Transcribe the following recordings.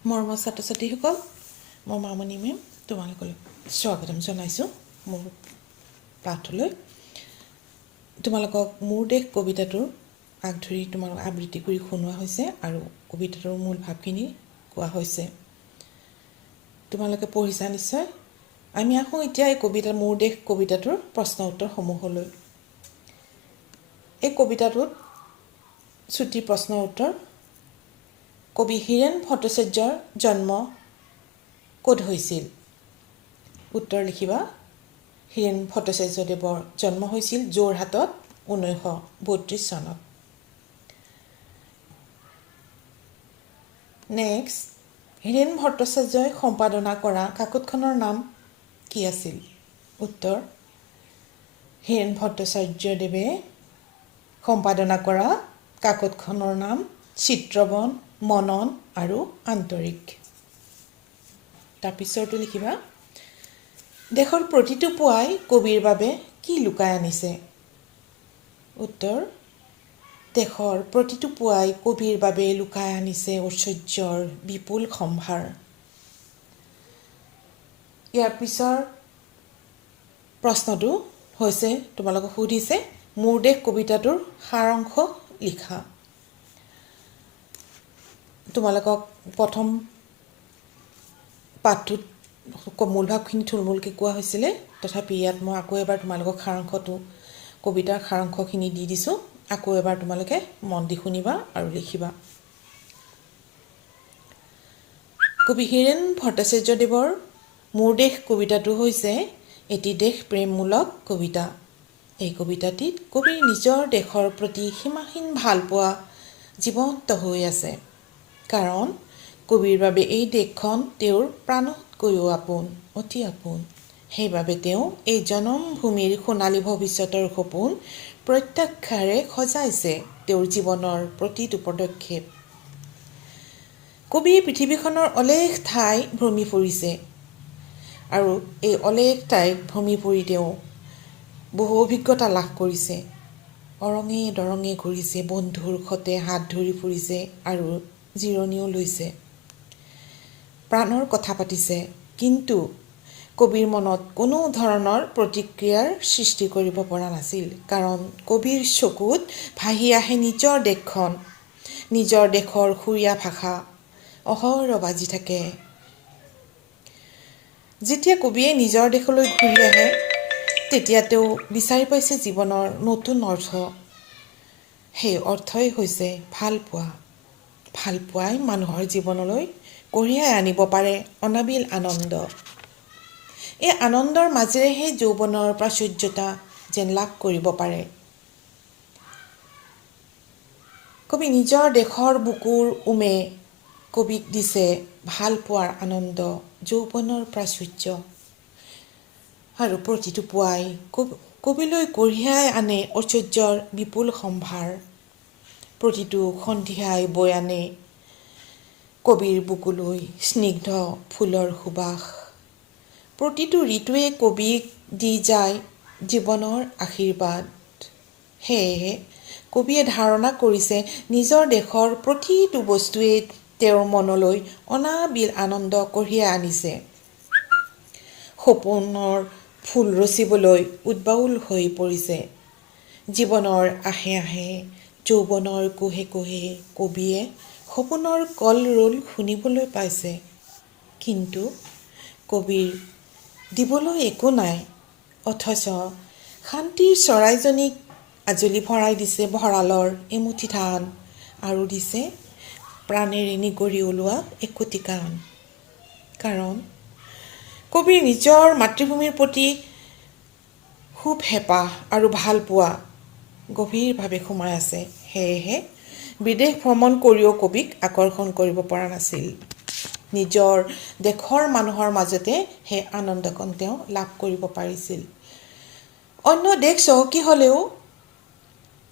মৰমৰ ছাত্ৰ ছাত্ৰীসকল, মই মামনি মেম তোমালোকলৈ স্বাগতম জনাইছোঁ মোৰ পাঠলৈ। তোমালোকক মোৰ দেশ কবিতাটোৰ আগধৰি তোমালোক আবৃত্তি কৰি শুনোৱা হৈছে আৰু কবিতাটোৰ মূল ভাৱখিনি কোৱা হৈছে। তোমালোকে পঢ়িছা নিশ্চয়। আমি আহোঁ এতিয়া এই কবিতা মোৰ দেশ কবিতাটোৰ প্ৰশ্ন উত্তৰসমূহলৈ। এই কবিতাটোত চুটি প্ৰশ্ন উত্তৰ। কবি হীৰেণ ভট্টাচাৰ্যৰ জন্ম ক'ত হৈছিল? উত্তৰ লিখিবা। হীৰেণ ভট্টাচাৰ্যদেৱৰ জন্ম হৈছিল যোৰহাটত 1932 চনত। নেক্সট, হীৰেণ ভট্টাচাৰ্যই সম্পাদনা কৰা কাকতখনৰ নাম কি আছিল? উত্তৰ, হীৰেণ ভট্টাচাৰ্যদেৱে সম্পাদনা কৰা কাকতখনৰ নাম চিত্ৰবন, মনন আৰু আন্তৰিক। তাৰপিছৰটো লিখিবা। দেশৰ প্ৰতিটো পুৱাই কবিৰ বাবে কি লুকাই আনিছে? উত্তৰ, দেশৰ প্ৰতিটো পুৱাই কবিৰ বাবে লুকাই আনিছে ঐশ্বৰ্যৰ বিপুল সম্ভাৰ। ইয়াৰ পিছৰ প্ৰশ্নটো হৈছে, তোমালোকক সুধিছে মোৰ দেশ কবিতাটোৰ সাৰাংশ লিখা। তোমালোকক প্ৰথম পাঠটোত মূল ভাৱখিনি থুলমূলকৈ কোৱা হৈছিলে, তথাপি ইয়াত মই আকৌ এবাৰ তোমালোকক কবিতাৰ সাৰাংশখিনি দি দিছোঁ। আকৌ এবাৰ তোমালোকে মন দি শুনিবা আৰু লিখিবা। কবি হীৰেণ ভট্টাচাৰ্যদেৱৰ মোৰ দেশ কবিতাটো হৈছে এটি দেশ প্ৰেমমূলক কবিতা। এই কবিতাটিত কবিৰ নিজৰ দেশৰ প্ৰতি সীমাহীন ভালপোৱা জীৱন্ত হৈ আছে, কাৰণ কবিৰ বাবে এই দেশখন তেওঁৰ প্ৰাণতকৈও আপোন, অতি আপোন। সেইবাবে তেওঁ এই জনমভূমিৰ সোণালী ভৱিষ্যতৰ সপোন প্ৰত্যাশাৰে সজাইছে তেওঁৰ জীৱনৰ প্ৰতিটো পদক্ষেপ। কবিয়ে পৃথিৱীখনৰ অলেখ ঠাই ভ্ৰমি ফুৰিছে আৰু এই অলেখ ঠাইত ভ্ৰমি ফুৰি তেওঁ বহু অভিজ্ঞতা লাভ কৰিছে। অৰঙে দৰঙে ঘূৰিছে, বন্ধুৰ সতে হাত ধৰি ফুৰিছে আৰু জিৰণিও লৈছে, প্ৰাণৰ কথা পাতিছে। কিন্তু কবিৰ মনত কোনো ধৰণৰ প্ৰতিক্ৰিয়াৰ সৃষ্টি কৰিব পৰা নাছিল, কাৰণ কবিৰ চকুত ভাহি আহে নিজৰ দেশখন, নিজৰ দেশৰ সুৰীয়া ভাষা অহৰহ বাজি থাকে। যেতিয়া কবিয়ে নিজৰ দেশলৈ ঘূৰি আহে, তেতিয়া তেওঁ বিচাৰি পাইছে জীৱনৰ নতুন অৰ্থ। সেই অৰ্থই হৈছে ভালপোৱা। ভালপোৱাই মানুহৰ জীৱনলৈ কঢ়িয়াই আনিব পাৰে অনাবিল আনন্দ। এই আনন্দৰ মাজেৰেহে যৌৱনৰ প্ৰাচুৰ্যতা যেন লাভ কৰিব পাৰে। কবি নিজৰ দেশৰ বুকুৰ উমে কবিক দিছে ভালপোৱাৰ আনন্দ, যৌৱনৰ প্ৰাচুৰ্য। আৰু প্ৰতিটো পুৱাই কবিলৈ কঢ়িয়াই আনে ঐশ্বৰ্যৰ বিপুল সম্ভাৰ। প্ৰতিটো সন্ধিয়াই বৈ আনে কবিৰ বুকুলৈ স্নিগ্ধ ফুলৰ সুবাস। প্ৰতিটো ঋতুৱে কবিক দি যায় জীৱনৰ আশীৰ্বাদ। সেয়েহে কবিয়ে ধাৰণা কৰিছে নিজৰ দেশৰ প্ৰতিটো বস্তুৱেই তেওঁৰ মনলৈ অনাবিল আনন্দ কঢ়িয়াই আনিছে। সপোনৰ ফুল ৰচিবলৈ উদ্বাউল হৈ পৰিছে। জীৱনৰ আহে আহে, যৌৱনৰ কোহে কোহে কবিয়ে সপোনৰ কলৰোল শুনিবলৈ পাইছে। কিন্তু কবিৰ দিবলৈ একো নাই, অথচ শান্তিৰ চৰাইজনীক আজলি ভৰাই দিছে ভঁৰালৰ এমুঠি ধান আৰু দিছে প্ৰাণেৰে নিগৰি ওলোৱা একোটি গান। কাৰণ কবিৰ নিজৰ মাতৃভূমিৰ প্ৰতি খুব হেঁপাহ আৰু ভালপোৱা গভীৰভাৱে সোমাই আছে। সেয়েহে বিদেশ ভ্ৰমণ কৰিও কবিক আকৰ্ষণ কৰিব পৰা নাছিল। নিজৰ দেশৰ মানুহৰ মাজতে সেই আনন্দকণ তেওঁ লাভ কৰিব পাৰিছিল। অন্য দেশ চহকী হ'লেও,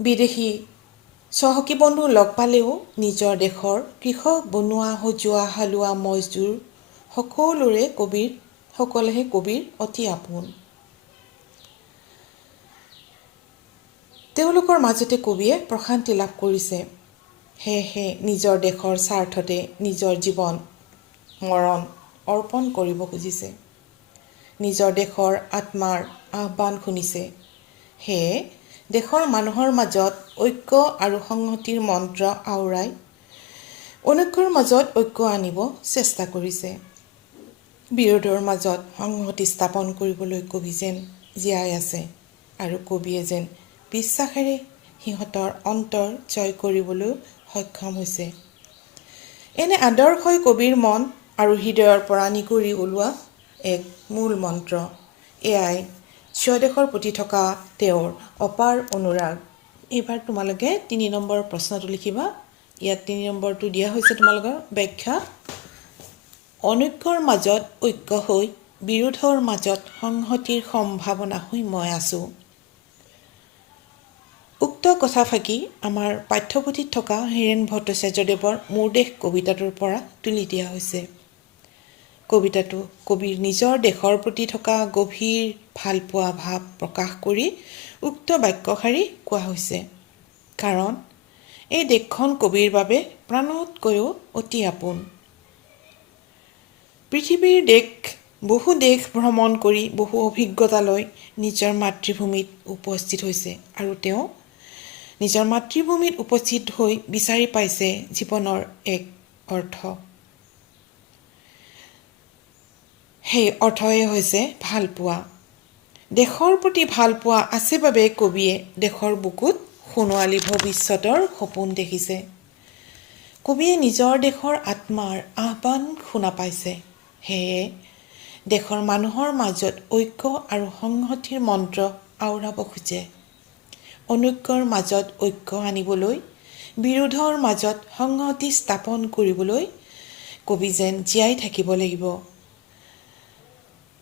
বিদেশী চহকী বন্ধু লগ পালেও নিজৰ দেশৰ কৃষক, বনুৱা, সজোৱা, হালোৱা, মজদুৰ সকলেহে কবিৰ অতি আপোন। তেওঁলোকৰ মাজতে কবিয়ে প্ৰশান্তি লাভ কৰিছে। সেয়েহে নিজৰ দেশৰ স্বাৰ্থতে নিজৰ জীৱন মৰণ অৰ্পণ কৰিব খুজিছে। নিজৰ দেশৰ আত্মাৰ আহ্বান শুনিছে। সেয়ে দেশৰ মানুহৰ মাজত ঐক্য আৰু সংহতিৰ মন্ত্ৰ আওৰাই অনৈক্যৰ মাজত ঐক্য আনিব চেষ্টা কৰিছে। বিৰোধৰ মাজত সংহতি স্থাপন কৰিবলৈ কবি যেন জীয়াই আছে আৰু কবিয়ে যেন বিশ্বাসেৰে সিহঁতৰ অন্তৰ জয় কৰিবলৈ সক্ষম হৈছে। এনে আদৰ্শই কবিৰ মন আৰু হৃদয়ৰ পৰা নিগৰি ওলোৱা এক মূল মন্ত্ৰ। এয়াই স্বদেশৰ প্ৰতি থকা তেওঁৰ অপাৰ অনুৰাগ। এইবাৰ তোমালোকে ৩ নম্বৰ প্ৰশ্নটো লিখিবা। ইয়াত ৩ নম্বৰটো দিয়া হৈছে তোমালোকৰ ব্যাখ্যা। অনৈক্যৰ মাজত ঐক্য হৈ বিৰোধৰ মাজত সংহতিৰ সম্ভাৱনা হৈ মই আছোঁ। উক্ত কথাফাকি আমাৰ পাঠ্যপুথিত থকা হীৰেণ ভট্টাচাৰ্যদেৱৰ মোৰ দেশ কবিতাটোৰ পৰা তুলি দিয়া হৈছে। কবিতাটো কবিৰ নিজৰ দেশৰ প্ৰতি থকা গভীৰ ভালপোৱা ভাৱ প্ৰকাশ কৰি উক্ত বাক্যশাৰী কোৱা হৈছে। কাৰণ এই দেশখন কবিৰ বাবে প্ৰাণতকৈও অতি আপোন। পৃথিৱীৰ বহু দেশ ভ্ৰমণ কৰি বহু অভিজ্ঞতা লৈ নিজৰ মাতৃভূমিত উপস্থিত হৈছে আৰু তেওঁ নিজৰ মাতৃভূমিত উপস্থিত হৈ বিচাৰি পাইছে জীৱনৰ এক অৰ্থ। সেই অৰ্থই হৈছে ভালপোৱা। দেশৰ প্ৰতি ভালপোৱা আছে বাবে কবিয়ে দেশৰ বুকুত সোণোৱালী ভৱিষ্যতৰ সপোন দেখিছে। কবিয়ে নিজৰ দেশৰ আত্মাৰ আহ্বান শুনা পাইছে। সেয়ে দেশৰ মানুহৰ মাজত ঐক্য আৰু সংহতিৰ মন্ত্ৰ আওৰাব খোজে। অনৈক্যৰ মাজত ঐক্য আনিবলৈ, বিৰোধৰ মাজত সংহতি স্থাপন কৰিবলৈ কবি যেন জীয়াই থাকিব লাগিব।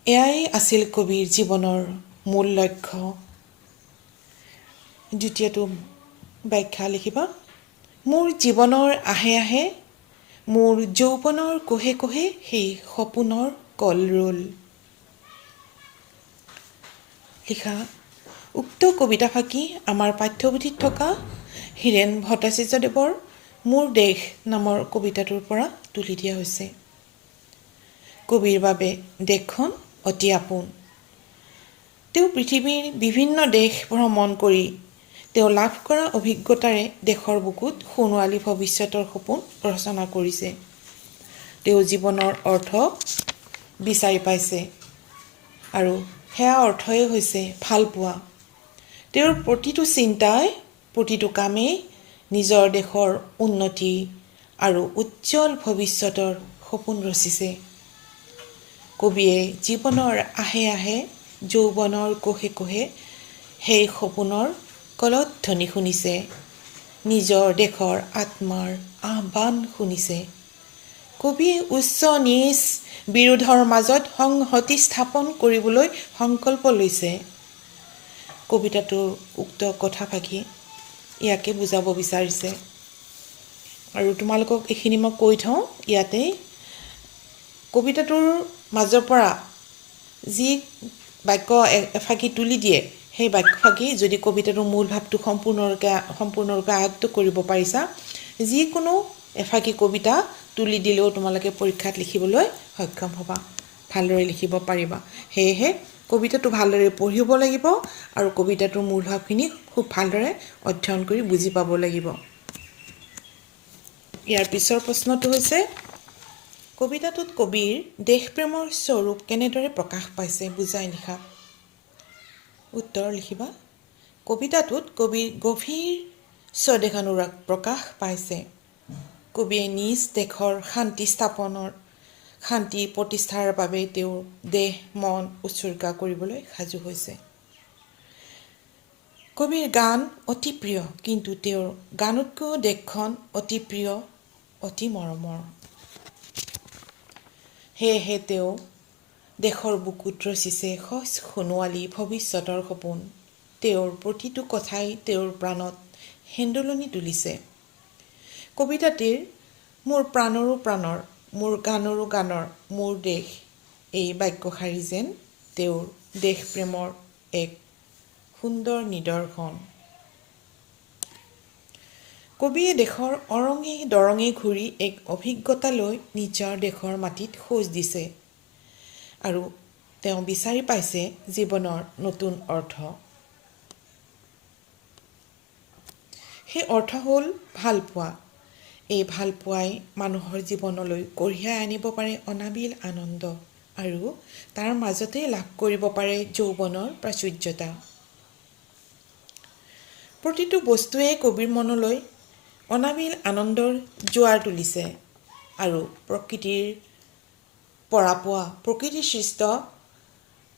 এয়াই আছিল কবিৰ জীৱনৰ মূল লক্ষ্য। দ্বিতীয়টো ব্যাখ্যা লিখিবা। মোৰ জীৱনৰ আহে আহে, মোৰ যৌৱনৰ কোহে কোহে সেই সপোনৰ কলৰোল। লিখা উক্ত কবিতাফাকি আমাৰ পাঠ্যপুথিত থকা হীৰেণ ভট্টাচাৰ্যদেৱৰ মোৰ দেশ নামৰ কবিতাটোৰ পৰা তুলি দিয়া হৈছে। কবিৰ বাবে দেশখন অতি আপোন। তেওঁ পৃথিৱীৰ বিভিন্ন দেশ ভ্ৰমণ কৰি তেওঁ লাভ কৰা অভিজ্ঞতাৰে দেশৰ বুকুত সোণোৱালী ভৱিষ্যতৰ সপোন ৰচনা কৰিছে। তেওঁ জীৱনৰ অৰ্থ বিচাৰি পাইছে আৰু সেয়া অৰ্থই হৈছে ভালপোৱা। তেওঁৰ প্ৰতিটো চিন্তাই, প্ৰতিটো কামেই নিজৰ দেশৰ উন্নতি আৰু উজ্জ্বল ভৱিষ্যতৰ সপোন ৰচিছে। কবিয়ে জীৱনৰ আহে আহে, যৌৱনৰ কোহে কোহে সেই সপোনৰ কলধ্বনি শুনিছে। নিজৰ দেশৰ আত্মাৰ আহ্বান শুনিছে। কবিয়ে উচ্চ নীচ বিৰোধৰ মাজত সংহতি স্থাপন কৰিবলৈ সংকল্প লৈছে। কবিতাটোৰ উক্ত কথাফাকি ইয়াকে বুজাব বিচাৰিছে। আৰু তোমালোকক এইখিনি মই কৈ থওঁ ইয়াতেই। কবিতাটোৰ মাজৰ পৰা যি বাক্য এফাকি তুলি দিয়ে, সেই বাক্যফাকি যদি কবিতাটোৰ মূল ভাৱটো সম্পূৰ্ণৰূপে আয়ত্ত কৰিব পাৰিছা, যিকোনো এফাকি কবিতা তুলি দিলেও তোমালোকে পৰীক্ষাত লিখিবলৈ সক্ষম হ'বা, ভালদৰে লিখিব পাৰিবা। সেয়েহে কবিতাটো ভালদৰে পঢ়িব লাগিব আৰু কবিতাটোৰ মূল ভাৱখিনি খুব ভালদৰে অধ্যয়ন কৰি বুজি পাব লাগিব। ইয়াৰ পিছৰ প্ৰশ্নটো হৈছে, কবিতাটোত কবিৰ দেশপ্ৰেমৰ স্বৰূপ কেনেদৰে প্ৰকাশ পাইছে বুজাই লিখা। উত্তৰ লিখিবা। কবিতাটোত কবিৰ গভীৰ স্বদেশানুৰাগ প্ৰকাশ পাইছে। কবিয়ে নিজ দেশৰ শান্তি প্ৰতিষ্ঠাৰ বাবে তেওঁৰ দেহ মন উৎসৰ্গা কৰিবলৈ সাজু হৈছে। কবিৰ গান অতি প্ৰিয়, কিন্তু তেওঁৰ গানতকৈও দেশখন অতি প্ৰিয়, অতি মৰমৰ। সেয়েহে তেওঁ দেশৰ বুকুত ৰচিছে সোণোৱালী ভৱিষ্যতৰ সপোন। তেওঁৰ প্ৰতিটো কথাই তেওঁৰ প্ৰাণত হেন্দোলনি তুলিছে। কবিতাটিৰ মোৰ প্ৰাণৰো প্ৰাণৰ, মোৰ গানৰো গানৰ, মোৰ দেশ এই বাক্যশাৰী যেন তেওঁৰ দেশপ্ৰেমৰ এক সুন্দৰ নিদৰ্শন। কবিয়ে দেশৰ অৰঙে দৰঙে ঘূৰি এক অভিজ্ঞতা লৈ নিজৰ দেশৰ মাটিত খোজ দিছে আৰু তেওঁ বিচাৰি পাইছে জীৱনৰ নতুন অৰ্থ। সেই অৰ্থ হ'ল ভালপোৱা। এই ভালপোৱাই মানুহৰ জীৱনলৈ কঢ়িয়াই আনিব পাৰে অনাবিল আনন্দ আৰু তাৰ মাজতে লাভ কৰিব পাৰে যৌৱনৰ প্ৰাচুৰ্যতা। প্ৰতিটো বস্তুৱে কবিৰ মনলৈ অনাবিল আনন্দৰ জোৱাৰ তুলিছে আৰু প্ৰকৃতিৰ পৰা পোৱা প্ৰকৃতিৰ সৃষ্ট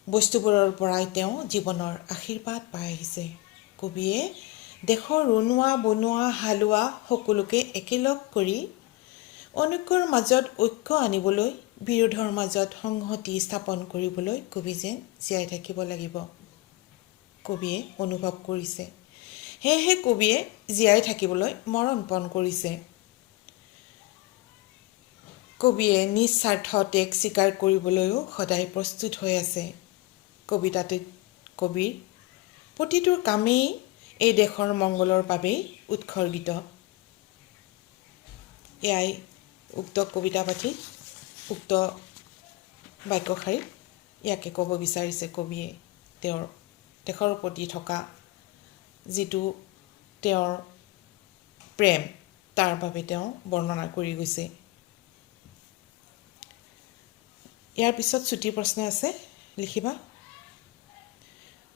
বস্তুবোৰৰ পৰাই তেওঁ জীৱনৰ আশীৰ্বাদ পাই আহিছে। কবিয়ে দেশৰ ৰুণোৱা বনোৱা হালোৱা সকলোকে একেলগ কৰি অনৈক্যৰ মাজত ঐক্য আনিবলৈ, বিৰোধৰ মাজত সংহতি স্থাপন কৰিবলৈ কবি যেন জীয়াই থাকিব লাগিব। কবিয়ে অনুভৱ কৰিছে। সেয়েহে কবিয়ে জীয়াই থাকিবলৈ মৰণ পণ কৰিছে। কবিয়ে নিজ স্বাৰ্থ ত্যাগ স্বীকাৰ কৰিবলৈও সদায় প্ৰস্তুত হৈ আছে। কবিতাটোত কবিৰ প্ৰতিটো কামেই এই দেশৰ মংগলৰ বাবেই উৎসৰ্গিত। এয়াই উক্ত কবিতা পাঠি উক্ত বাক্যশাৰীত ইয়াকে ক'ব বিচাৰিছে কবিয়ে। তেওঁৰ দেশৰ প্ৰতি থকা যিটো তেওঁৰ প্ৰেম, তাৰ বাবে তেওঁ বৰ্ণনা কৰি গৈছে। ইয়াৰ পিছত চুটি প্ৰশ্ন আছে, লিখিবা।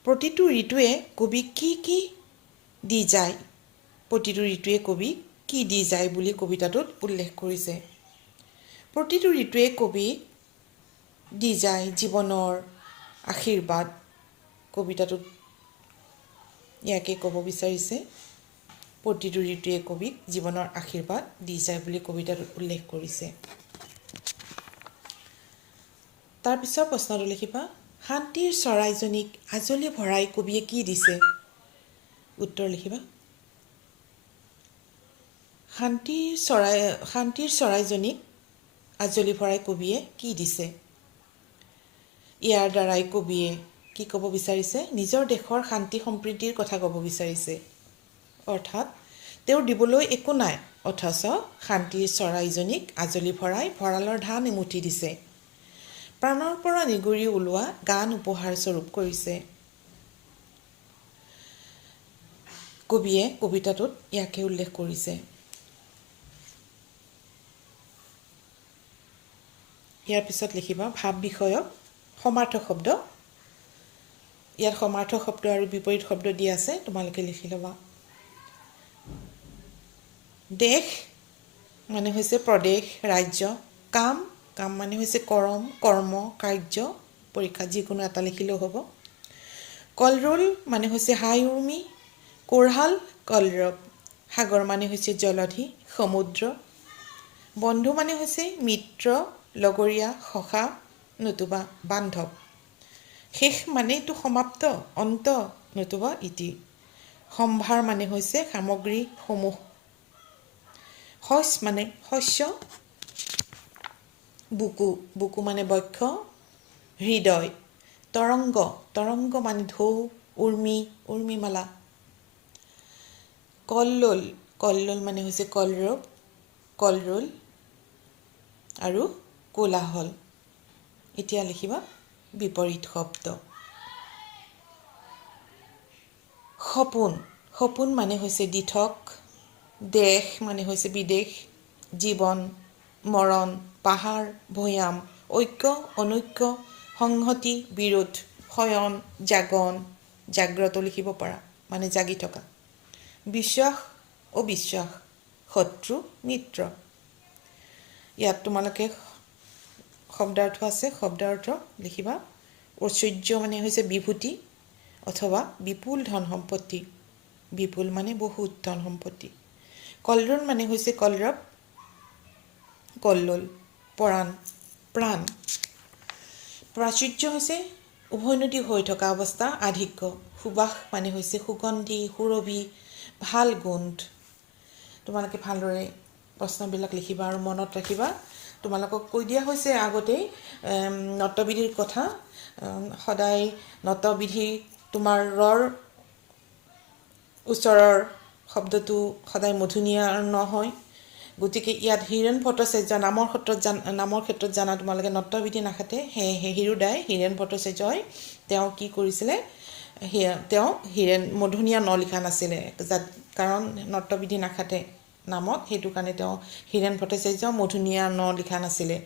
প্ৰতিটো ঋতুৱে কবিক কি দি যায়? প্ৰতিটো ঋতুৱে কবিক কি দি যায় বুলি কবিতাটোত উল্লেখ কৰিছে। প্ৰতিটো ঋতুৱে কবিক দি যায় জীৱনৰ আশীৰ্বাদ। কবিতাটোত ইয়াকে ক'ব বিচাৰিছে। প্ৰতিটো ঋতুৱে কবিক জীৱনৰ আশীৰ্বাদ দি যায় বুলি কবিতাটোত উল্লেখ কৰিছে। তাৰপিছত প্ৰশ্নটো লিখিবা। শান্তিৰ চৰাইজনীক আজলি ভৰাই কবিয়ে কি দিছে? উত্তৰ লিখিবা। শান্তিৰ চৰাইজনীক আজলি ভৰাই কবিয়ে কি দিছে? ইয়াৰ দ্বাৰাই কবিয়ে কি ক'ব বিচাৰিছে? নিজৰ দেশৰ শান্তি সম্প্ৰীতিৰ কথা ক'ব বিচাৰিছে। অৰ্থাৎ তেওঁৰ দিবলৈ একো নাই, অথচ শান্তিৰ চৰাইজনীক আজলি ভৰাই ভঁৰালৰ ধান এমুঠি দিছে। প্ৰাণৰ পৰা নিগৰি ওলোৱা গান উপহাৰ স্বৰূপ কৰিছে। কবিয়ে কবিতাটোত ইয়াকে উল্লেখ কৰিছে। ইয়াৰ পিছত লিখিবা ভাৱ বিষয়ক সমাৰ্থক শব্দ। ইয়াত সমাৰ্থক শব্দ আৰু বিপৰীত শব্দ দিয়া আছে, তোমালোকে লিখি ল'বা। দেশ মানে হৈছে প্ৰদেশ, ৰাজ্য। কাম মানে হৈছে কৰ্ম, কাৰ্য। পৰীক্ষাত যিকোনো এটা লিখিলেও হ'ব। কলৰোল মানে হৈছে হাই উৰ্মি, কোৰহাল, কলৰৱ। সাগৰ মানে হৈছে জলধি, সমুদ্ৰ। বন্ধু মানে হৈছে মিত্ৰ, লগৰীয়া, সখা নতুবা বান্ধৱ। শেষ মানেটো সমাপ্ত, অন্ত নতুবা ইতি। সম্ভাৰ মানে হৈছে সামগ্ৰী সমূহ। শইচ মানে শস্য। বুকু মানে বক্ষ, হৃদয়। তৰংগ মানে ঢৌ, উৰ্মিমালা। কল্লোল মানে হৈছে কলৰোল আৰু কোলাহল। এতিয়া লিখিবা বিপৰীত শব্দ। সপোন মানে হৈছে দিঠক। দেশ মানে হৈছে বিদেশ। জীৱন, মৰণ, পাহাৰ, ভৈয়াম। ঐক্য, অনৈক্য, সংহতি, বিৰোধ। শয়ন, জাগ্ৰত লিখিব পাৰা, মানে জাগি থকা। বিশ্বাস, অবিশ্বাস। শত্ৰু, মিত্ৰ। ইয়াত তোমালোকে শব্দাৰ্থ আছে, শব্দাৰ্থ লিখিবা। ঐশ্বৰ্য মানে হৈছে বিভূতি অথবা বিপুল ধন সম্পত্তি। বিপুল মানে বহুত ধন সম্পত্তি। কলৰোল মানে হৈছে কলৰৱ, কল্লোল প্ৰাণ। প্ৰাচুৰ্য হৈছে উভৈনদী হৈ থকা অৱস্থা, আধিক্য। সুবাস মানে হৈছে সুগন্ধি, সুৰভি, ভাল গোন্ধ। তোমালোকে ভালদৰে প্ৰশ্নবিলাক লিখিবা আৰু মনত ৰাখিবা। তোমালোকক কৈ দিয়া হৈছে আগতেই নটবিধিৰ কথা। সদায় নটবিধি তোমাৰ ৰৰ ওচৰৰ শব্দটো সদায় মধুনীয়া নহয়। গতিকে ইয়াত হীৰেণ ভট্টাচাৰ্য নামৰ ক্ষেত্ৰত জানা তোমালোকে নট্যবিধি নাখাতে সেয়েহে হিৰুদাই হীৰেণ ভট্টাচাৰ্যই তেওঁ কি কৰিছিলে, তেওঁ মধুনীয়া ন লিখা নাছিলে, কাৰণ নট্যবিধি নাখাতে নামত, সেইটো কাৰণে তেওঁ হীৰেণ ভট্টাচাৰ্য মধুনীয়া ন লিখা নাছিলে,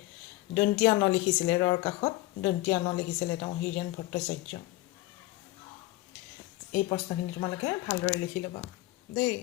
দন্তীয়া ন লিখিছিলে, ৰৰ কাষত দন্তীয়া ন লিখিছিলে তেওঁ হীৰেণ ভট্টাচাৰ্য। এই প্ৰশ্নখিনি তোমালোকে ভালদৰে লিখি ল'বা দেই।